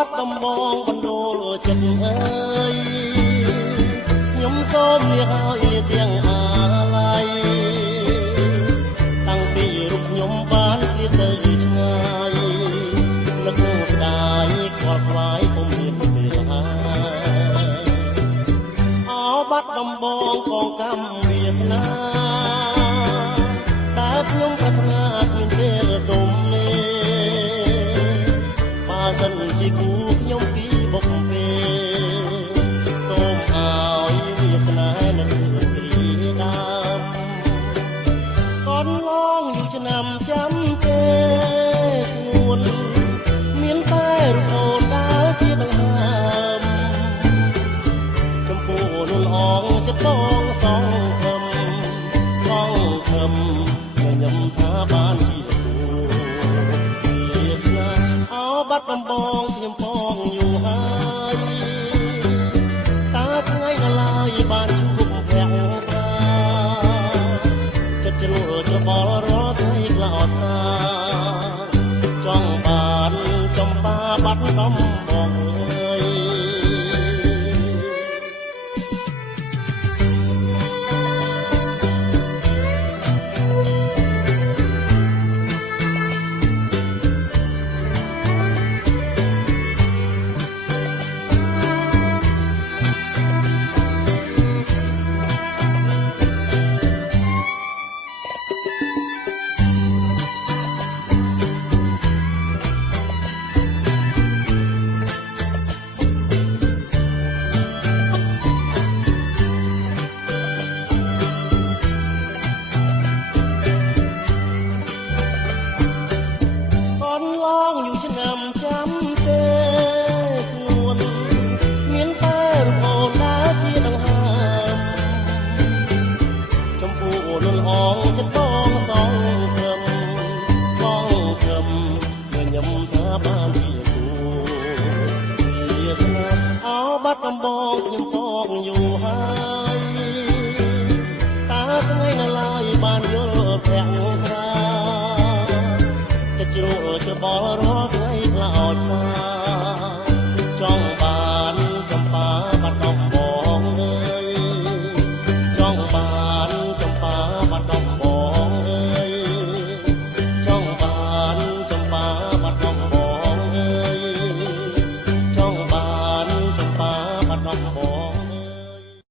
បាត់ដំបងបណ្ដូលចិត្តអើយខ្ញុំសូមលាឲ្យទាំងអាឡ័យតាំងពីរូបខ្ញុំបានព្រៀបទៅឆ្ងាយនឹកស្ដាយខ្វល់ខ្វាយពុំមានពេលហើយអោបាត់ដំបងកងកម្មវាសនាតែខ្ញុំប្រាថ្នាគ្មានពេលទុំបើសិនជាគូខ្ញុំពីបុកពេលសូមឲ្យវាសនានៅគ្រីដើមកូនឡងយូរឆ្នាំចាំទេស្ងួនមានតែរូបអូនដើរជាដង្ហើមចំពោះនួនអងចិត្តបងសងខំខ្ញុំថាបានជាគូវាសនាអោបាត់ដំបងខ្ញុំ